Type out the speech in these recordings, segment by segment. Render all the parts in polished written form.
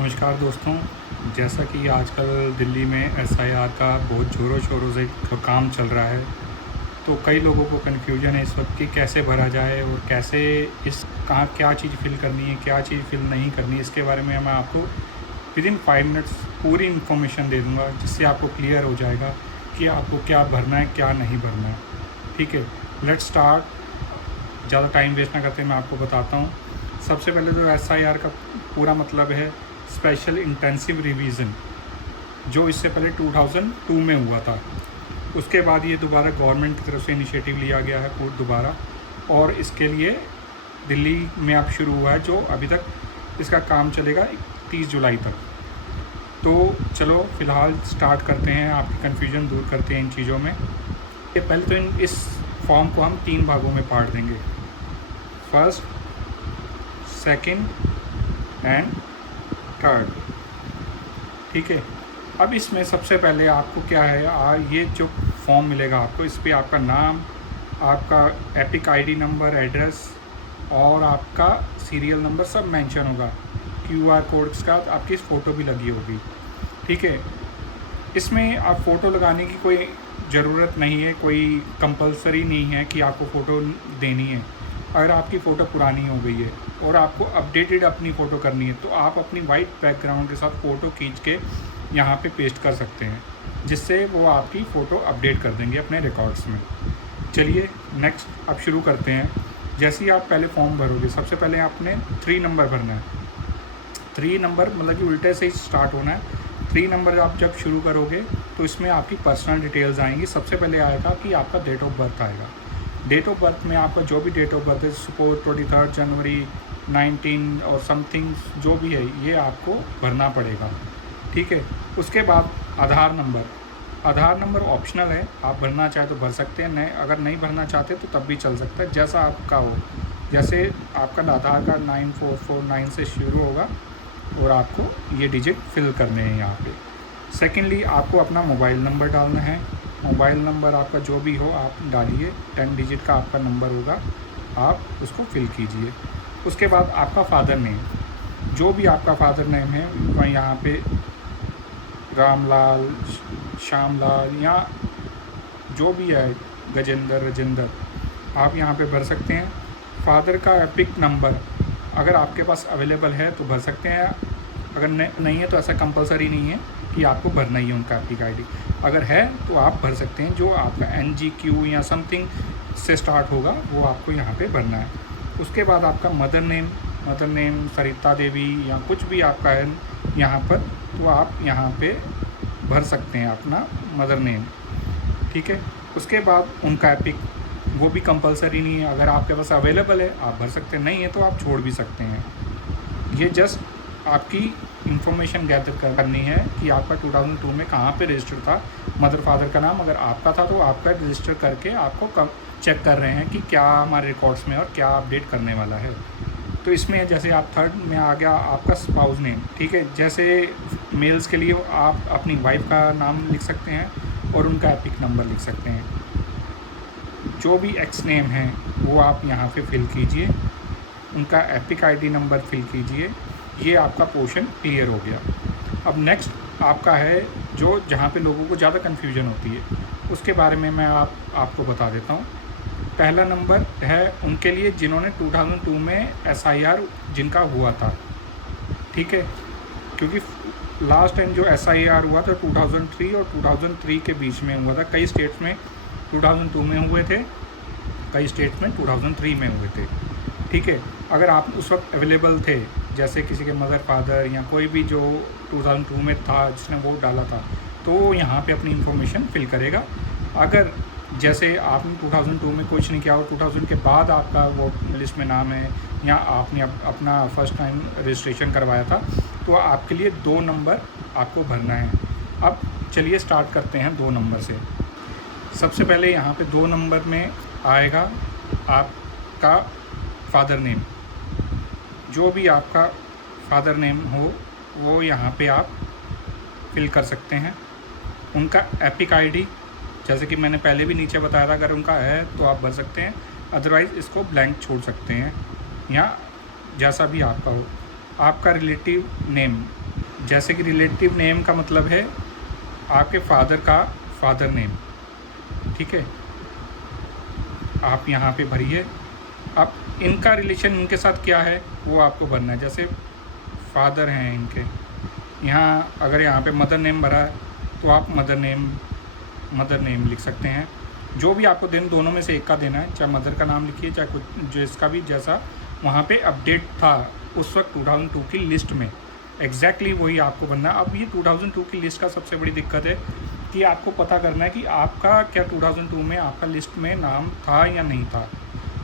नमस्कार दोस्तों। जैसा कि आजकल दिल्ली में एसआईआर का बहुत ज़ोरों शोरों से काम चल रहा है, तो कई लोगों को कन्फ्यूजन है इस वक्त कि कैसे भरा जाए और कैसे इस कहाँ क्या चीज़ फिल करनी है, क्या चीज़ फिल नहीं करनी है। इसके बारे में मैं आपको विदिन 5 मिनट्स पूरी इन्फॉर्मेशन दे दूँगा, जिससे आपको क्लियर हो जाएगा कि आपको क्या भरना है, क्या नहीं भरना है। ठीक है, लेट्स स्टार्ट। ज़्यादा टाइम वेस्ट ना करते मैं आपको बताता हूँ। सबसे पहले तो एसआईआर का पूरा मतलब है स्पेशल इंटेंसिव रिवीजन, जो इससे पहले 2002 में हुआ था। उसके बाद ये दोबारा गवर्नमेंट की तरफ से इनिशिएटिव लिया गया है पूरा दोबारा, और इसके लिए दिल्ली में अब शुरू हुआ है, जो अभी तक इसका काम चलेगा 30 जुलाई तक। तो चलो फ़िलहाल स्टार्ट करते हैं, आपकी कन्फ्यूजन दूर करते हैं इन चीज़ों में। ये पहले तो इस फॉर्म को हम 3 भागों में बांट देंगे, फर्स्ट, सेकंड एंड थर्ड। ठीक है, अब इसमें सबसे पहले आपको क्या है, ये जो फॉर्म मिलेगा आपको, इस पर आपका नाम, आपका एपिक आईडी नंबर, एड्रेस और आपका सीरियल नंबर सब मेंशन होगा। क्यूआर कोड के साथ आपकी फ़ोटो भी लगी होगी। ठीक है, इसमें आप फ़ोटो लगाने की कोई ज़रूरत नहीं है, कोई कंपलसरी नहीं है कि आपको फ़ोटो देनी है। अगर आपकी फ़ोटो पुरानी हो गई है और आपको अपडेटेड अपनी फ़ोटो करनी है, तो आप अपनी वाइट बैकग्राउंड के साथ फ़ोटो खींच के यहाँ पे पेस्ट कर सकते हैं, जिससे वो आपकी फ़ोटो अपडेट कर देंगे अपने रिकॉर्ड्स में। चलिए नेक्स्ट अब शुरू करते हैं। जैसे ही आप पहले फॉर्म भरोगे, सबसे पहले आपने 3 नंबर भरना है। 3 नंबर मतलब कि उल्टे से ही स्टार्ट होना है। 3 नंबर आप जब शुरू करोगे तो इसमें आपकी पर्सनल डिटेल्स आएंगी। सबसे पहले आएगा कि आपका डेट ऑफ बर्थ आएगा। डेट ऑफ बर्थ में आपका जो भी डेट ऑफ बर्थ है, सपोज 23 जनवरी 19 और समथिंग जो भी है, ये आपको भरना पड़ेगा। ठीक है, उसके बाद आधार नंबर। आधार नंबर ऑप्शनल है, आप भरना चाहे तो भर सकते हैं, नहीं अगर नहीं भरना चाहते तो तब भी चल सकता है, जैसा आपका हो। जैसे आपका आधार कार्ड 9449 से शुरू होगा और आपको ये डिजिट फिल करने हैं यहाँ पे। सेकेंडली आपको अपना मोबाइल नंबर डालना है। मोबाइल नंबर आपका जो भी हो आप डालिए, 10 डिजिट का आपका नंबर होगा, आप उसको फिल कीजिए। उसके बाद आपका फादर नेम, जो भी आपका फादर नेम है, वह यहाँ पे रामलाल, श्यामलाल या जो भी है, गजेंद्र, राजेंद्र, आप यहाँ पे भर सकते हैं। फादर का एपिक नंबर अगर आपके पास अवेलेबल है तो भर सकते हैं, अगर नहीं है तो ऐसा कंपलसरी नहीं है कि आपको भरना ही है उनका एपिक आईडी। अगर है तो आप भर सकते हैं, जो आपका NGQ या समथिंग से स्टार्ट होगा वो आपको यहाँ पे भरना है। उसके बाद आपका मदर नेम सरिता देवी या कुछ भी आपका है यहाँ पर, तो आप यहाँ पे भर सकते हैं अपना मदर नेम। ठीक है, उसके बाद उनका एपिक, वो भी कंपलसरी नहीं है, अगर आपके पास अवेलेबल है आप भर सकते हैं, नहीं है तो आप छोड़ भी सकते हैं। ये जस्ट आपकी इंफॉर्मेशन गैदर करनी है कि आपका 2002 में कहाँ पे रजिस्टर था। मदर फादर का नाम अगर आपका था तो आपका रजिस्टर करके आपको चेक कर रहे हैं कि क्या हमारे रिकॉर्ड्स में और क्या अपडेट करने वाला है। तो इसमें जैसे आप थर्ड में आ गया आपका स्पाउस नेम। ठीक है, जैसे मेल्स के लिए आप अपनी वाइफ का नाम लिख सकते हैं और उनका एपिक नंबर लिख सकते हैं। जो भी एक्स नेम है वो आप यहाँ पे फिल कीजिए, उनका एपिक आईडी नंबर फिल कीजिए। ये आपका पोर्शन क्लियर हो गया। अब नेक्स्ट आपका है जो जहाँ पे लोगों को ज़्यादा कन्फ्यूजन होती है, उसके बारे में मैं आपको बता देता हूँ। पहला नंबर है उनके लिए जिन्होंने 2002 में एसआईआर जिनका हुआ था। ठीक है, क्योंकि लास्ट टाइम जो एसआईआर हुआ था 2003 और 2003 के बीच में हुआ था। कई स्टेट्स में 2002 में हुए थे, कई स्टेट्स में 2003 में हुए थे। ठीक है, अगर आप उस वक्त अवेलेबल थे, जैसे किसी के मदर फादर या कोई भी जो 2002 में था जिसने वोट डाला था, तो यहाँ पे अपनी इन्फॉर्मेशन फिल करेगा। अगर जैसे आपने 2002 में कुछ नहीं किया और 2000 के बाद आपका वोट लिस्ट में नाम है या आपने अपना फर्स्ट टाइम रजिस्ट्रेशन करवाया था, तो आपके लिए 2 नंबर आपको भरना है। अब चलिए स्टार्ट करते हैं 2 नंबर से। सबसे पहले यहाँ पे 2 नंबर में आएगा आपका फादर नेम। जो भी आपका फादर नेम हो वो यहाँ पे आप फिल कर सकते हैं। उनका एपिक आईडी, जैसे कि मैंने पहले भी नीचे बताया था, अगर उनका है तो आप भर सकते हैं, अदरवाइज़ इसको ब्लैंक छोड़ सकते हैं या जैसा भी आपका हो। आपका रिलेटिव नेम, जैसे कि रिलेटिव नेम का मतलब है आपके फादर का फादर नेम, ठीक है, आप यहाँ पे भरिए। अब इनका रिलेशन इनके साथ क्या है वो आपको भरना है। जैसे फादर हैं इनके, यहाँ अगर यहाँ पे मदर नेम भरा है तो आप मदर नेम लिख सकते हैं। जो भी आपको दोनों में से एक का देना है, चाहे मदर का नाम लिखिए चाहे कुछ जिसका भी जैसा वहाँ पे अपडेट था उस वक्त 2002 की लिस्ट में, एग्जैक्टली वही आपको बनना। अब ये 2002 की लिस्ट का सबसे बड़ी दिक्कत है कि आपको पता करना है कि आपका क्या 2002 में आपका लिस्ट में नाम था या नहीं था।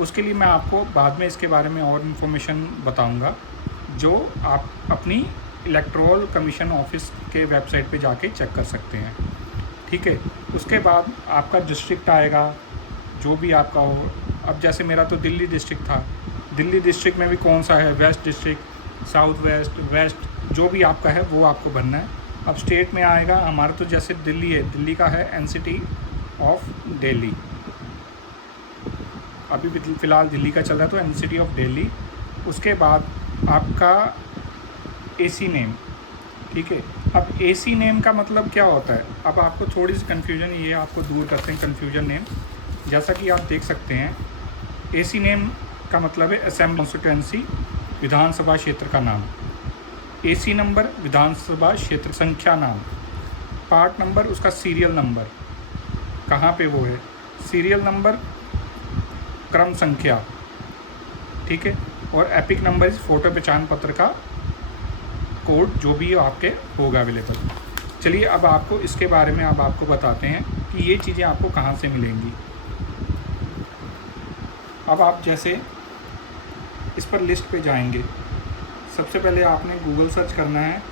उसके लिए मैं आपको बाद में इसके बारे में और इन्फॉर्मेशन बताऊंगा, जो आप अपनी इलेक्टोरल कमीशन ऑफिस के वेबसाइट पे जाके चेक कर सकते हैं, ठीक है। उसके बाद आपका डिस्ट्रिक्ट आएगा, जो भी आपका हो। अब जैसे मेरा तो दिल्ली डिस्ट्रिक्ट था, दिल्ली डिस्ट्रिक्ट में भी कौन सा है, west district, south west, west, जो भी आपका है वो आपको भरना है। अब स्टेट में आएगा हमारा, तो जैसे दिल्ली है, दिल्ली का है एनसीटी ऑफ दिल्ली, अभी फ़िलहाल दिल्ली का चल रहा है तो एनसीटी ऑफ दिल्ली। उसके बाद आपका एसी नेम, ठीक है। अब एसी नेम का मतलब क्या होता है, अब आपको थोड़ी सी कन्फ्यूजन, ये आपको दूर करते हैं कन्फ्यूजन नेम। जैसा कि आप देख सकते हैं, एसी नेम का मतलब है असेंबली कॉन्स्टिट्यूएंसी, विधानसभा क्षेत्र का नाम। एसी नंबर विधानसभा क्षेत्र संख्या नाम, पार्ट नंबर उसका सीरियल नंबर, कहाँ पे वो है, सीरियल नंबर क्रम संख्या, ठीक है। और एपिक नंबर इस फोटो पहचान पत्र का कोड, जो भी आपके होगा अवेलेबल। चलिए अब आपको इसके बारे में अब आपको बताते हैं कि ये चीज़ें आपको कहाँ से मिलेंगी। अब आप जैसे इस पर लिस्ट पे जाएंगे, सबसे पहले आपने गूगल सर्च करना है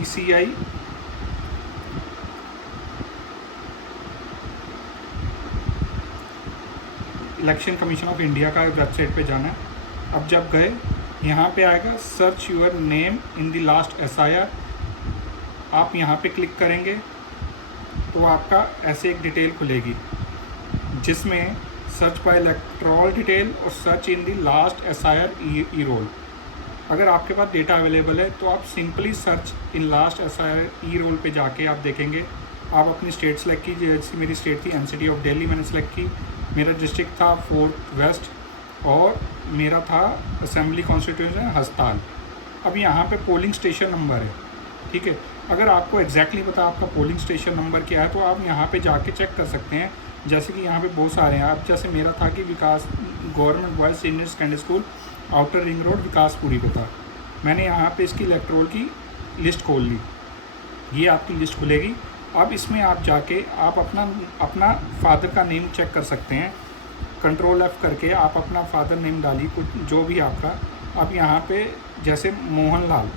ECI election commission of India का वेबसाइट पे जाना है। अब जब गए, यहाँ पे आएगा search your name in the last SIR, आप यहाँ पे क्लिक करेंगे तो आपका ऐसे एक डिटेल खुलेगी जिसमें सर्च बाय इलेक्टोरल डिटेल और search in the last SIR E roll. अगर आपके पास डेटा अवेलेबल है तो आप simply search in last SIR E roll पे जाके आप देखेंगे। आप अपनी स्टेट सेलेक्ट कीजिए, जैसे मेरी स्टेट थी एनसीटी ऑफ दिल्ली, मैंने सेलेक्ट की। मेरा डिस्ट्रिक्ट था फोर्थ वेस्ट और मेरा था असेंबली कॉन्स्टिट्यूएंसी हस्ताल। अब यहाँ पे पोलिंग स्टेशन नंबर है, ठीक है। अगर आपको एग्जैक्टली पता आपका पोलिंग स्टेशन नंबर क्या है तो आप यहाँ पे जाके चेक कर सकते हैं। जैसे कि यहाँ पे बहुत सारे हैं। आप जैसे मेरा था कि Vikas government boys senior secondary school, outer ring road, Vikaspuri पे था। मैंने यहाँ पे इसकी इलेक्टोरल की लिस्ट खोल ली, ये आपकी लिस्ट खुलेगी। अब इसमें आप जाके आप अपना फादर का नेम चेक कर सकते हैं। कंट्रोल F करके आप अपना फादर नेम डालिए, कुछ जो भी आपका। अब यहाँ पे जैसे मोहनलाल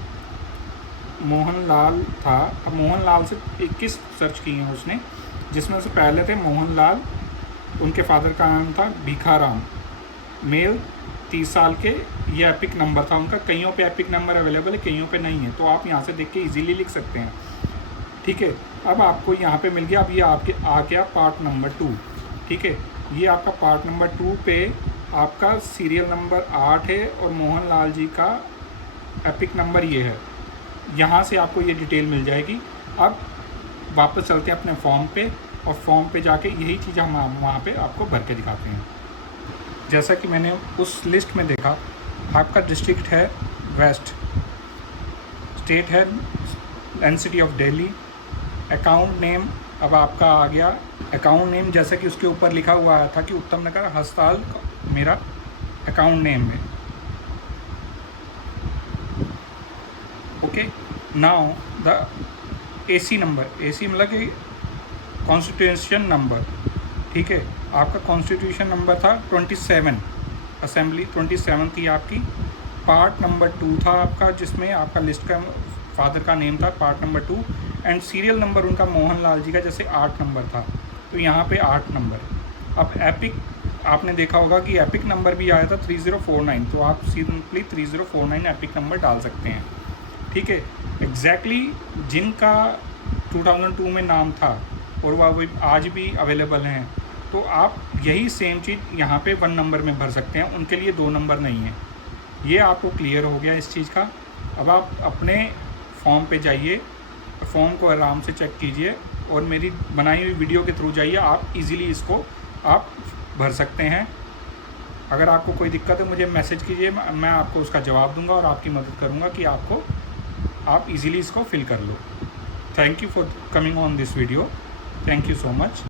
था, अब मोहनलाल से 21 सर्च किए हैं उसने, जिसमें से पहले थे मोहनलाल, उनके फादर का नाम था भिखाराम, मेल, 30 साल के। ये एपिक नंबर था उनका। कईयों पे एपिक नंबर अवेलेबल है, कईयों पे नहीं है, तो आप यहाँ से देख के इजीली लिख सकते हैं, ठीक है। अब आपको यहाँ पे मिल गया। अब ये आपके आ गया पार्ट नंबर 2, ठीक है। ये आपका पार्ट नंबर 2 पे आपका सीरियल नंबर 8 है और मोहनलाल जी का एपिक नंबर ये है। यहाँ से आपको ये डिटेल मिल जाएगी। अब वापस चलते हैं अपने फॉर्म पे, और फॉर्म पे जाके यही चीज़ हम वहाँ पे आपको भर के दिखाते हैं। जैसा कि मैंने उस लिस्ट में देखा, आपका डिस्ट्रिक्ट है वेस्ट, स्टेट है NCT of Delhi, account name अब आपका आ गया अकाउंट नेम, जैसा कि उसके ऊपर लिखा हुआ था कि उत्तम नगर हस्ताल मेरा अकाउंट नेम है। Okay, now the AC number, AC मतलब कि कॉन्स्टिट्यूशन नंबर, ठीक है। आपका कॉन्स्टिट्यूशन नंबर था 27, असेंबली 27 थी आपकी। पार्ट नंबर 2 था आपका, जिसमें आपका लिस्ट का फादर का नेम था, part number 2। And serial number उनका मोहनलाल जी का जैसे 8 नंबर था, तो यहाँ पे 8 नंबर। अब एपिक आपने देखा होगा कि एपिक नंबर भी आया था 3049, तो आप सिंपली 3049 एपिक नंबर डाल सकते हैं, ठीक है। एग्जैक्टली जिनका 2002 में नाम था और वह आज भी अवेलेबल हैं, तो आप यही सेम चीज़ यहाँ पे 1 नंबर में भर सकते हैं, उनके लिए 2 नंबर नहीं है, ये आपको क्लियर हो गया इस चीज़ का। अब आप अपने फॉर्म पे जाइए, फॉर्म को आराम से चेक कीजिए और मेरी बनाई हुई वीडियो के थ्रू जाइए, आप इजीली इसको आप भर सकते हैं। अगर आपको कोई दिक्कत है मुझे मैसेज कीजिए, मैं आपको उसका जवाब दूंगा और आपकी मदद करूंगा कि आप इजीली इसको फिल कर लो। Thank you for coming on this video. Thank you so much.